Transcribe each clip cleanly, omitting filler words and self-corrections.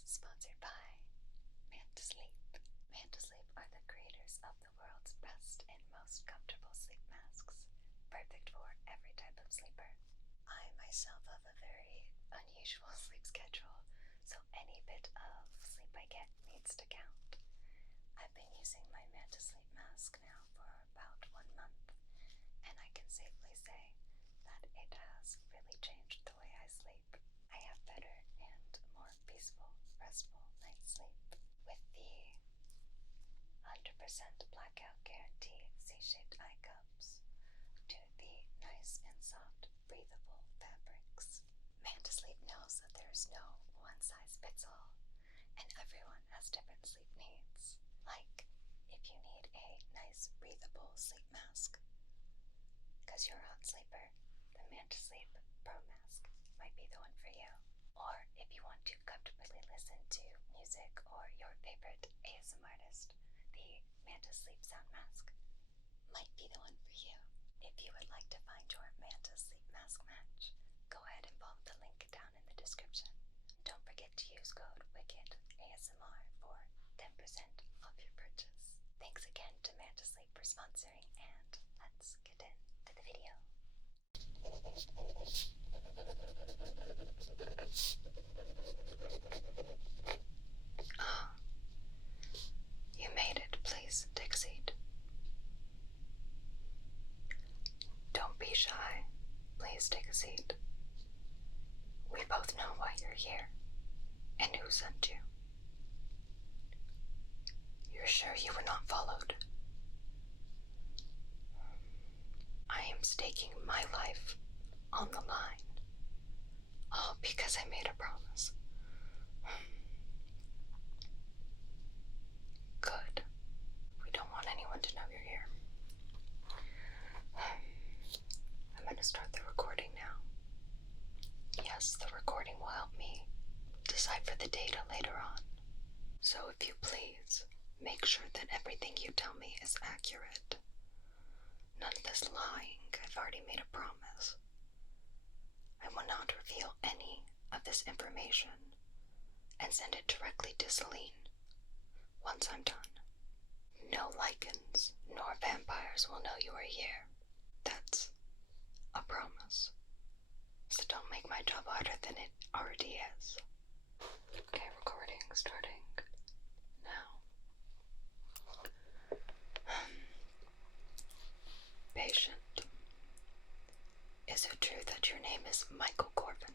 is sponsored by Manta Sleep. Manta Sleep are the creators of the world's best and most comfortable sleep masks, perfect for every type of sleeper. I myself have a very unusual sleep schedule, so any bit of sleep I get needs to count. I've been using my Manta Sleep mask now for about 1 month, and I can safely say that it has really changed the way I sleep. I have better and more peaceful, restful night's sleep. With the 100% blackout guarantee C-shaped eye cups to the nice and soft, breathable fabrics. Manta Sleep knows that there's no one-size-fits-all, and everyone has different sleep needs. Like, if you need a nice, breathable sleep mask, because you're a hot sleeper, the Manta Sleep Pro Mask might be the one for you. Or if you want to comfortably listen to music or your favorite ASMR artist, the Manta Sleep Sound Mask might be the one for you. If you would like to find your Manta Sleep Mask match, go ahead and follow the link down in the description. Don't forget to use code WICKEDASMR for 10% off your purchase. Thanks again to Manta Sleep for sponsoring, and let's get into the video. You made it. Please take a seat. Don't be shy. Please take a seat. We both know why you're here and who sent you. You're sure you were not followed? I am staking my life on the line, all because I made a promise. Good. We don't want anyone to know you're here. I'm going to start the recording now. Yes, the recording will help me decipher the data later on. So if you please, make sure that everything you tell me is accurate. None of this lying. I've already made a promise. I will not reveal any of this information and send it directly to Celine once I'm done. No Lycans nor vampires will know you are here. That's a promise. So don't make my job harder than it already is. Okay, recording starting now. Patient, is it true that your name is Michael Corvin?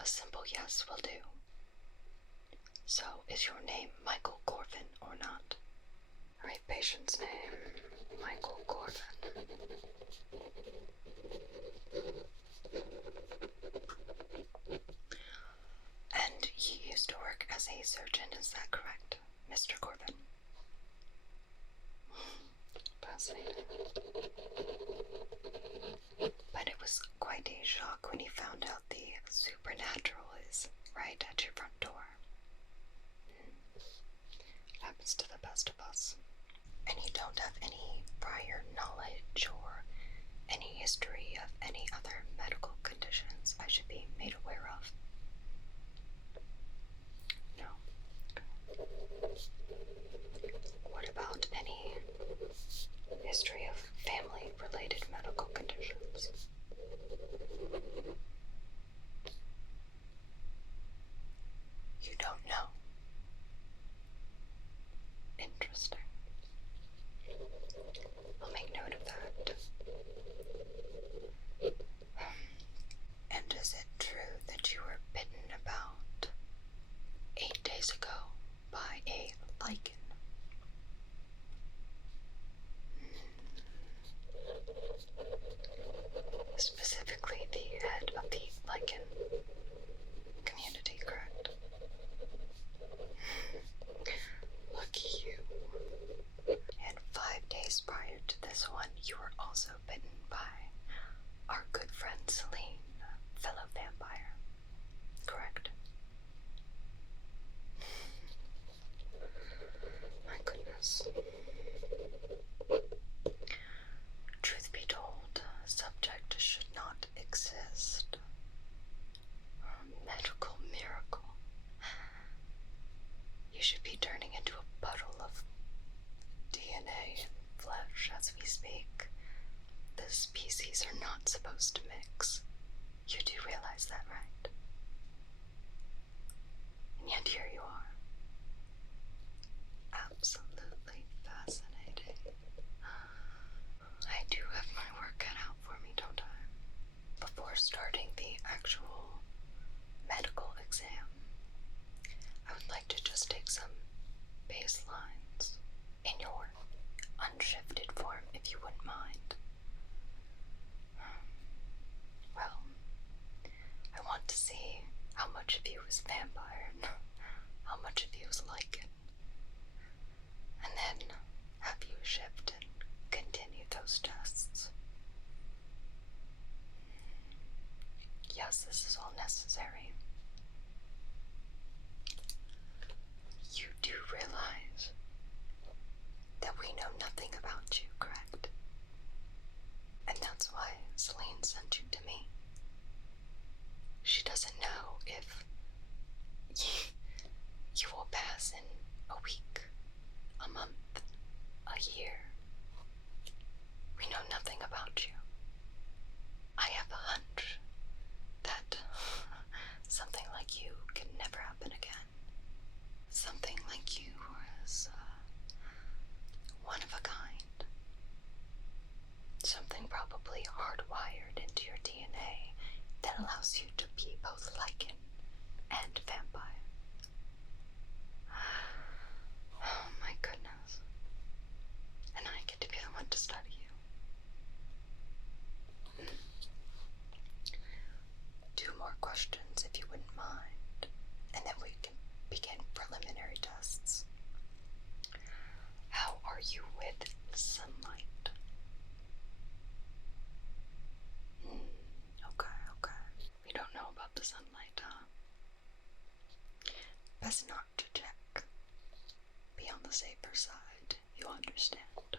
A simple yes will do. So, is your name Michael Corvin or not? Alright, patient's name, Michael Corvin. And you used to work as a surgeon, is that correct, Mr. Corvin? Fascinating. But it was quite a shock when you found out the supernatural is right at your front door. It happens to the best of us. And you don't have any prior knowledge or any history of any other medical conditions I should be made aware of? No. What about any history of family-related medical conditions? You don't know. Interesting. I'll make note of that. not supposed to mix. You do realize that, right? And yet here you are. Absolutely fascinating. I do have my work cut out for me, don't I? Before starting the actual medical exam, I would like to just take some baselines in your unshifted form, if you wouldn't mind. Well, I want to see how much of you is vampire and how much of you is Lycan. And then have you shift and continue those tests. Yes, this is all necessary. You do realize that we know nothing about you, correct? And that's why Celine sent you to me. She doesn't know if you will pass in a week, a month, a year. We know nothing about you. I have a hunch that something like you can never happen again. Something like you is one of a kind. Something probably hardwired into your DNA that allows you to be both Lycan and vampire. Oh my goodness. And I get to be the one to study you. 2 more questions, if you wouldn't mind, and then we can begin preliminary tests. How are you with sunlight? Okay. We don't know about the sunlight, huh? Best not to check. Be on the safer side, you understand.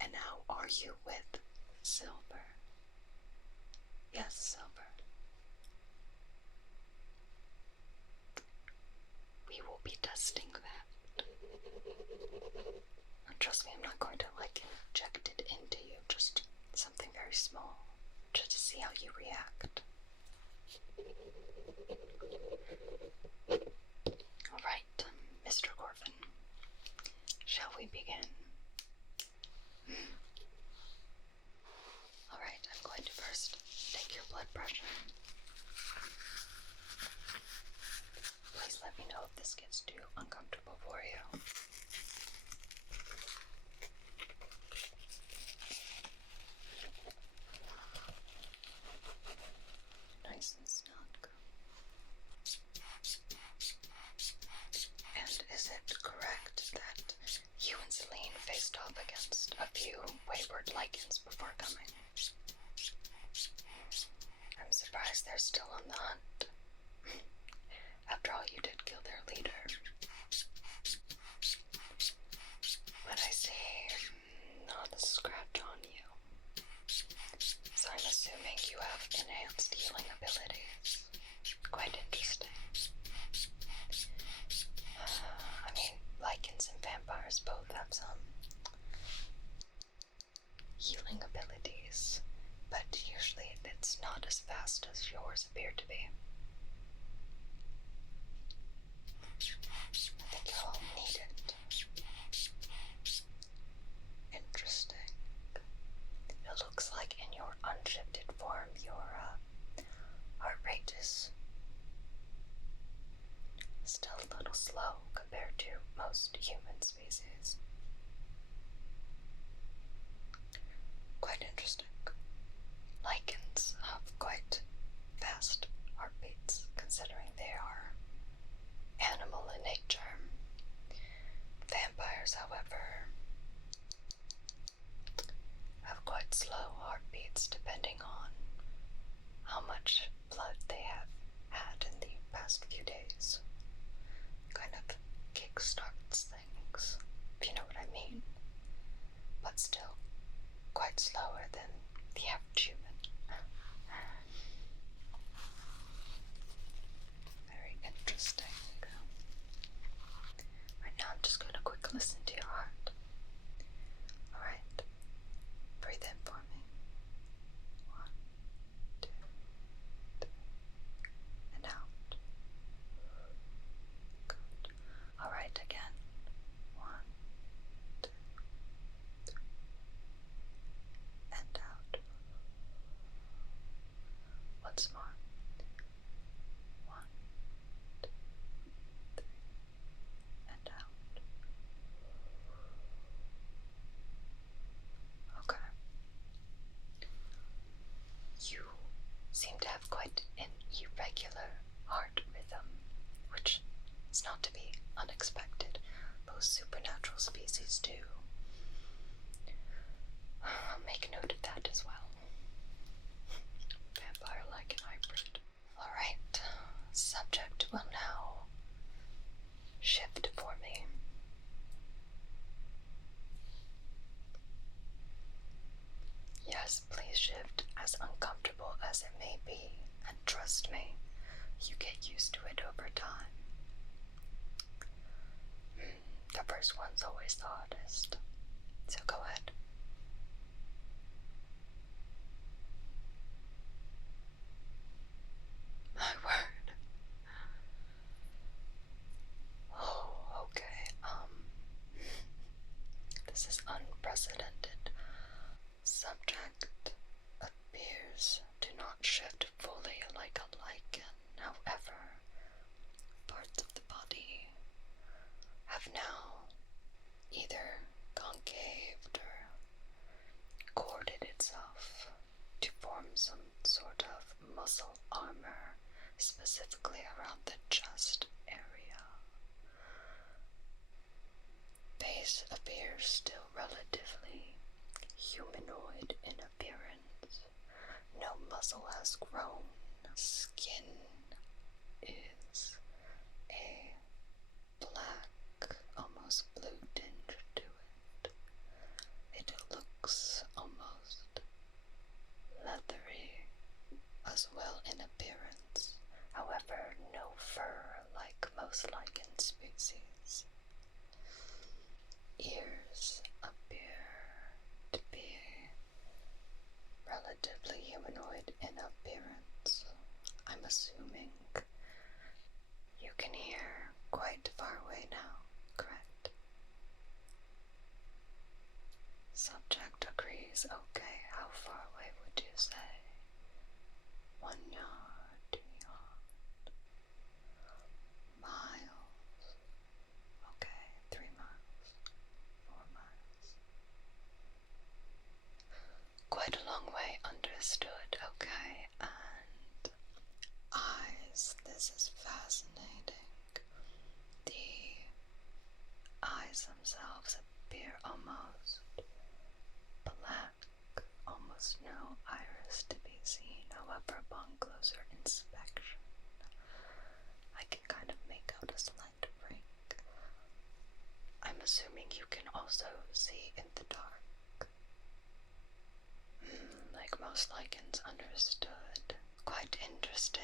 And how are you with silver? Yes, silver. We will be testing that. And trust me, I'm not going to inject it into you, just something very small, just to see how you react. Alright, Mr. Corvin, shall we begin? Alright, I'm going to first take your blood pressure. Please let me know if this gets too uncomfortable for you. Nice and snug. And is it correct that you and Celine faced off against a few wayward Lycans before coming? I'm surprised they're still on the hunt. After all, you did kill their leader. But I see not a scratch on you. So I'm assuming you have enhanced healing abilities. Quite interesting. I mean, Lycans and vampires both have some healing abilities, but usually it's not as fast as yours appear to be. I think you'll need it. Interesting. It looks like in your unshifted form, your heart rate is still a little slow compared to most human species. Quite interesting. Lycans have quite fast heartbeats, considering they are animal in nature. Vampires, however, have quite slow heartbeats depending on how much blood they have had in the past few days. Kind of kickstarts things, if you know what I mean. But still, quite slower than the average human. Very interesting. Right now I'm just going to quick listen to your heart. Alright. Yes, please shift, as uncomfortable as it may be, and trust me, you get used to it over time. The first one's always the hardest, so go ahead. My word. Oh, okay, this is unprecedented. Subject appears to not shift fully like a lichen. However, parts of the body have now either concaved or corded itself to form some sort of muscle armor, specifically around the chest area. Face appears still relatively humanoid in appearance. No muscle has grown. Skin is a black, almost blue tinge to it. It looks almost leathery as well in appearance. However, no fur like most lichen species. Ears appear to be relatively humanoid in appearance. I'm assuming you can hear quite far away now, correct? Subject agrees. Okay, how far away would you say? 1 yard, 2 yards, miles. Okay, 3 miles, 4 miles. Quite a long way, understood. Okay, and eyes. This is fascinating. The eyes themselves appear almost black, almost no iris to be seen. However, upon closer inspection, I can kind of make out a slight break. I'm assuming you can also see in the dark. Like most lichens, understood. Quite interesting.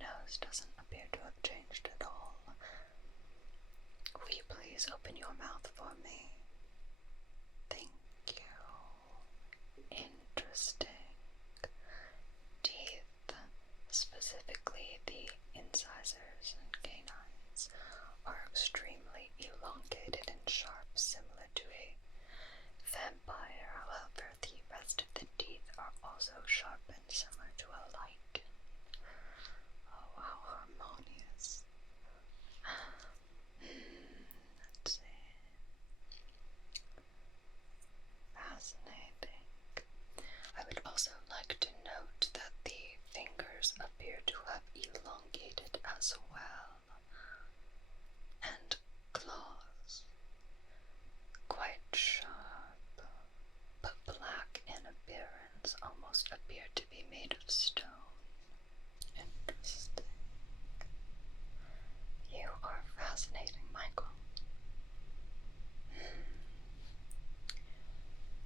Nose doesn't appear to have changed at all. Will you please open your mouth for me? Thank you. Interesting. Teeth, specifically the incisors and canines, are extremely elongated and sharp, similar to a vampire. However, the rest of the teeth are also sharp and similar to a lichen. Oh, how harmonious. Let's see. Fascinating. I would also like to note that the fingers appear to have elongated as well. And claws. Quite sharp, but black in appearance, almost appear to be made of stone. Interesting. You are fascinating, Michael.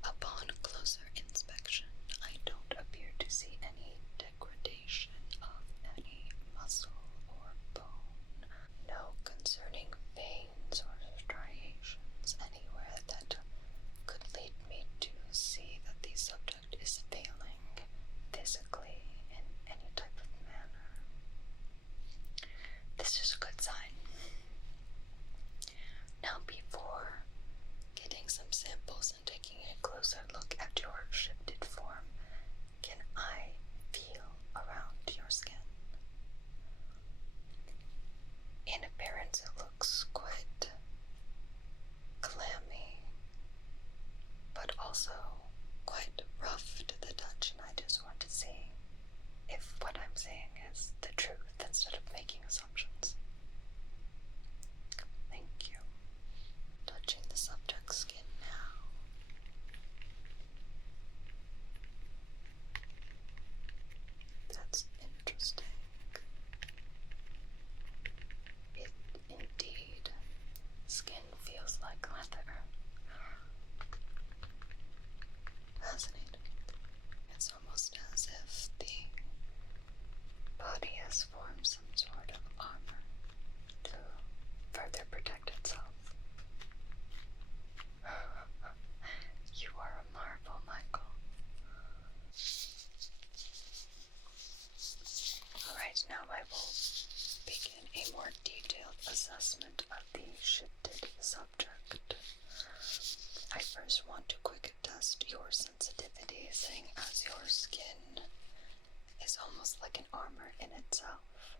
Upon closer inspection, I don't appear to see any degradation of any muscle or bone. No concerning veins or striations anywhere that could lead me to see that the subject is failing physically in any type of manner. This is a good sign. Now, before getting some samples and taking a closer look at your shifted form, can I feel around your skin? In appearance, it looks quite clammy, but also quite rough to the touch, and I just want to see if what I'm saying is the truth instead of making assumptions. Thank you. Touching the subject's skin now. That's interesting. It indeed. Skin feels like leather. like an armor in itself.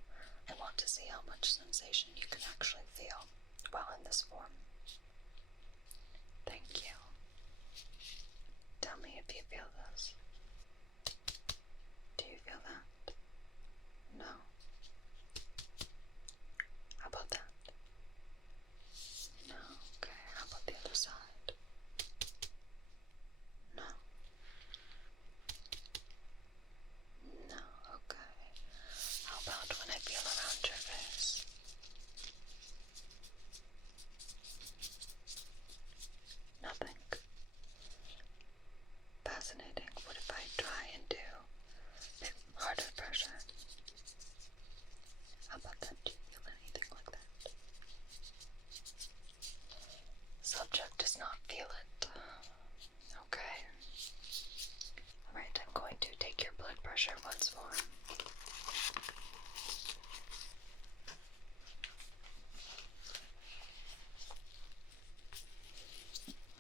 I want to see how much sensation you can actually feel while in this form. Thank you. Tell me if you feel this. Do you feel that? No. How about that? No. Okay, how about the other side? No. No, okay. How about when I feel around your face? Nothing. Fascinating. What if I try and do a bit harder pressure? How about that? Do you feel anything like that? Subject does not feel it. Okay. Alright, I'm going to take your blood pressure once more.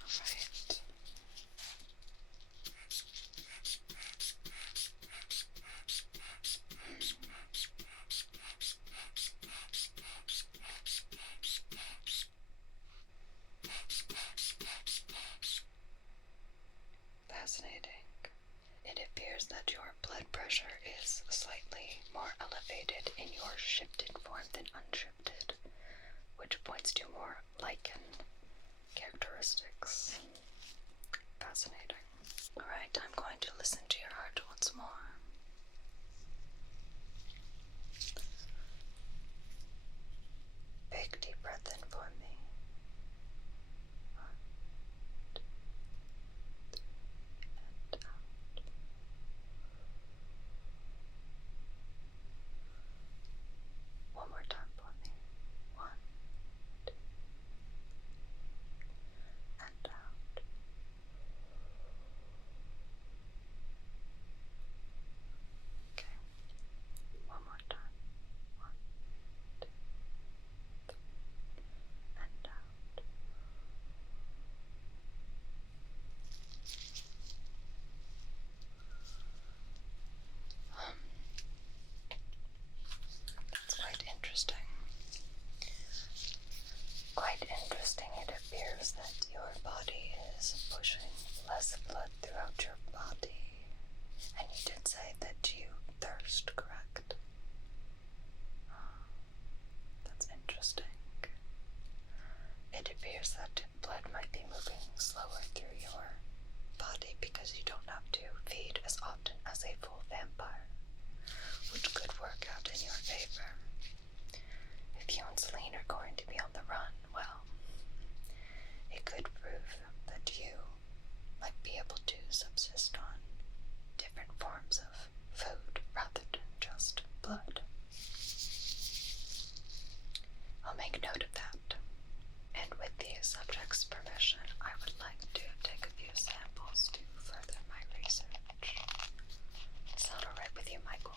Alright. Fascinating. It appears that your blood pressure is slightly more elevated in your shifted form than unshifted, which points to more Lycan characteristics. Fascinating. Alright, I'm going to listen to your heart once more. Big deep breath in for me. 1, 2, 3, and out. One more time for me. 1, 2, and out. Okay. One more time. 1, 2, 3, and out. That's quite interesting. Quite interesting. It appears that your body is pushing less blood throughout your body. And you did say that you thirst, correct? That's interesting. It appears that blood might be moving slower through your body because you don't have to feed as often as a full vampire, which could work out in your favor. If you and Celine are going to be on the run, well, it could prove that you might be able to subsist on different forms of food rather than just blood. I'll make note of that. And with the subject's permission, I would like to take a few samples to further my research. Is that alright with you, Michael?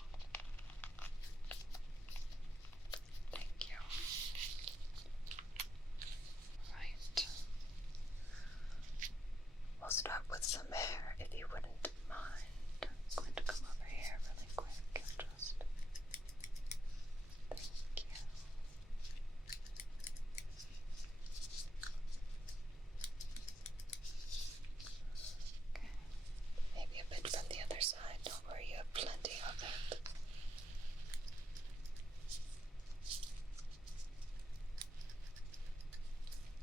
Thank you. Right. We'll start with some hair, if you wouldn't mind. I'm going to come over here really quick and just... Thank you. Okay. Maybe a bit from the other side. Don't worry, you have plenty of it.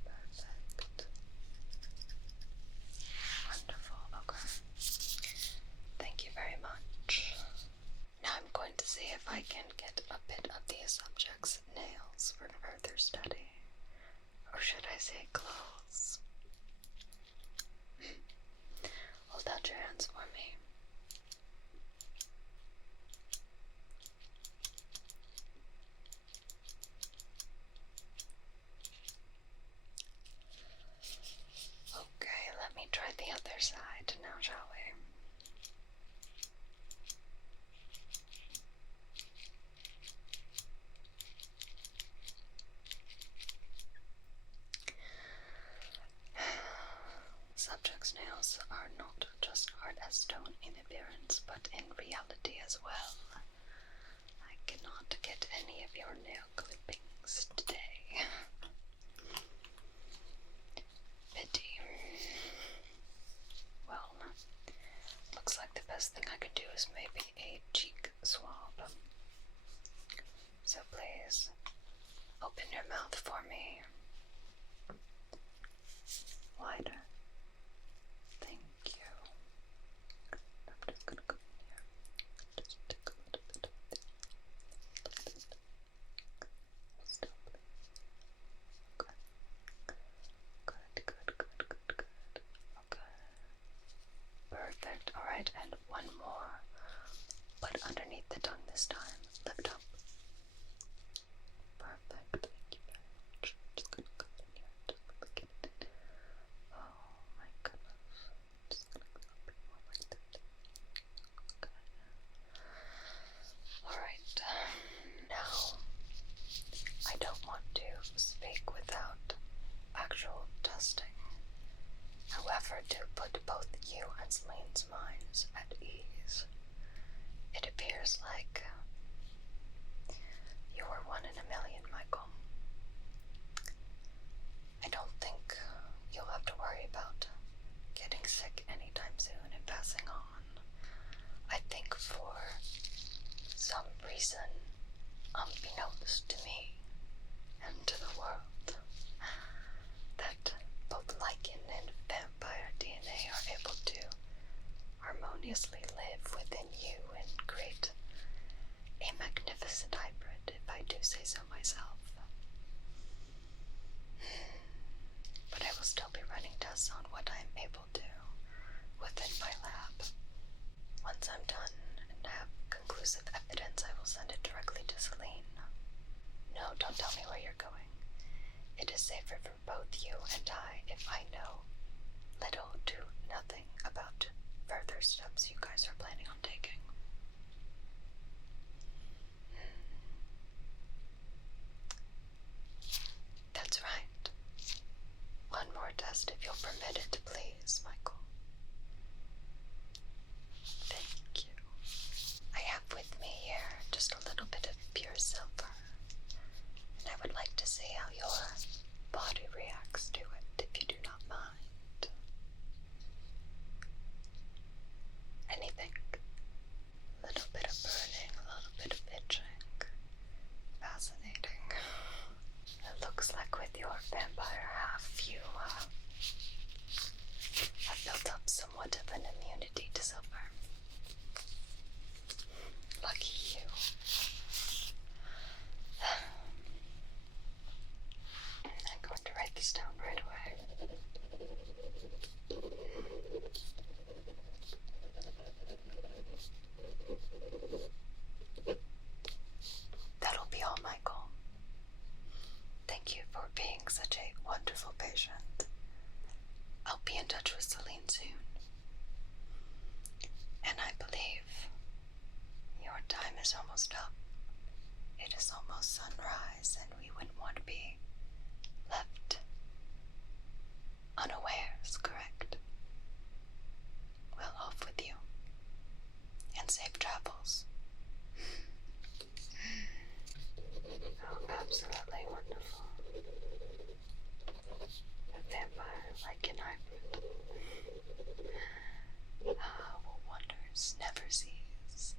Perfect. Wonderful. Okay. Thank you very much. Now I'm going to see if I can get a bit of the subject's nails for further study. Or should I say clothes? Hold out your hands for me. Okay, let me try the other side now, shall we? Subject's nails are not just hard as stone in appearance, but in reality as well. not get any of your nail clippings today. Pity. Well, looks like the best thing I could do is maybe a cheek swab. So please, open your mouth for me. Wider. Thank you. I'm just gonna go in here. Just take a little bit of this. Still, please. Okay. Good. Okay. Perfect. Alright, and one more. But underneath the tongue this time. Lift up. Perfect. Thank you very much. Just gonna go in here. Just look at it. Oh my goodness. Just gonna go a bit more like that. Okay. Alright. Now, I don't want to speak without actual testing. However, to put both you and Celine's minds at ease, it appears like you were one in a million, Michael. I don't think you'll have to worry about getting sick anytime soon and passing on. I think for some reason, unbeknownst to me and to the world, that both Lycan and vampire DNA are able to harmoniously live within you and create a magnificent hybrid, if I do say so myself. But I will still be running tests on what I am able to within my lab. Once I'm done and have conclusive evidence, I will send it directly to Celine. No, don't tell me where you're going. It is safer for both you and I if I know little to nothing about further steps you guys are planning on taking. That's right. One more test if you'll permit it, please, Michael. Thank you. I have with me here just a little bit of pure silver, and I would like to see how your body reacts to it, if you do not mind. Anything? A little bit of burning, a little bit of itching. Fascinating. It looks like with your vampire half, you have built up somewhat of an immunity to silver. Lucky you. I'm going to write this down right away. That'll be all, Michael. Thank you for being such a wonderful patient. I'll be in touch with Celine soon. And I believe your time is almost up. It is almost sunrise, and we wouldn't want to be left unawares, correct? Well, off with you. And safe travels. Oh, absolutely wonderful. A vampire like an hybrid. Ah, what wonders never cease.